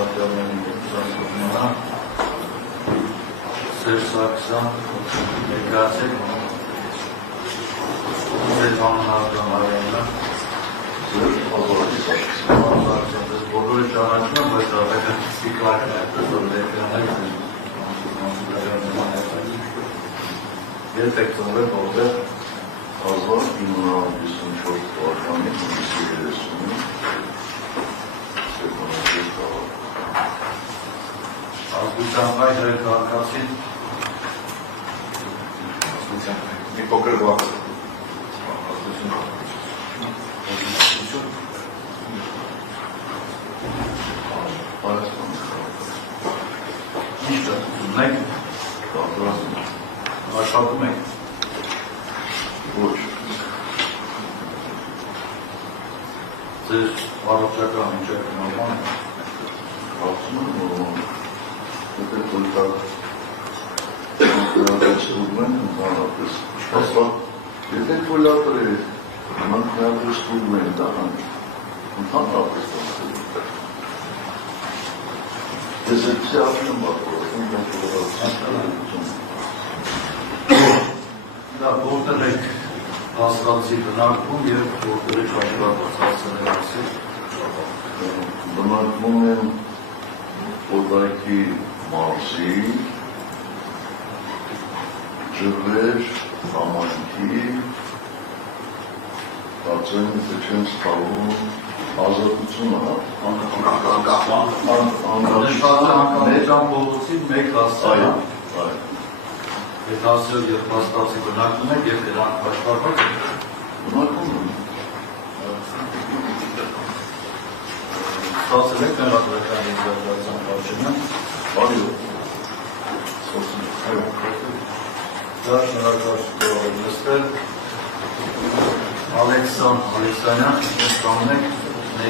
Սարդյալների ուսանողնա Սերժ Սարգսյան ներկայացեք ձեր հանրահայտ Արենը Սերժ Սարգսյան բոլորը ճանաչում են, բայց աղետի կարեն այդպես որ ներկայանել Երբ եք ծնվել որտեղ 1954 թվականի հունիսի 30-ին Ստեփանագիր քաղաք Ազգության հայր քաղաքացին մի փոքր բաց Աշխատում եք Ոչ Ձեր առողջական ինչեք նորմալ է Կարծում եմ նորմալ Եթե կոլտակ Կոլտակցում են ընդհանրապես Եթե կոլտակը Մանք նավրս կուլում են ընդհանրապես Ես էպսի ապնում ապրովում Դա որտեղ եք հասկացի բնակվում և որտեղ եք աշխատված հասցնել ասել Բնակվում եմ Օտայքի մարզի Ջրվեր համայնքի Կարծեմ թե չեմ սխալվում Ազատությունը Անկանության փողոցի մեկ հասցան Այդ ասել և պաստացի բնակվում եք և դրանք պաշտպարված եք Բնակվում եմ Ստացել եք մեղադրական ինձավորության պարժենը Բարիո Դա շնորհակալ նստել Ալեքսան Ալեքսանյան, կանում եք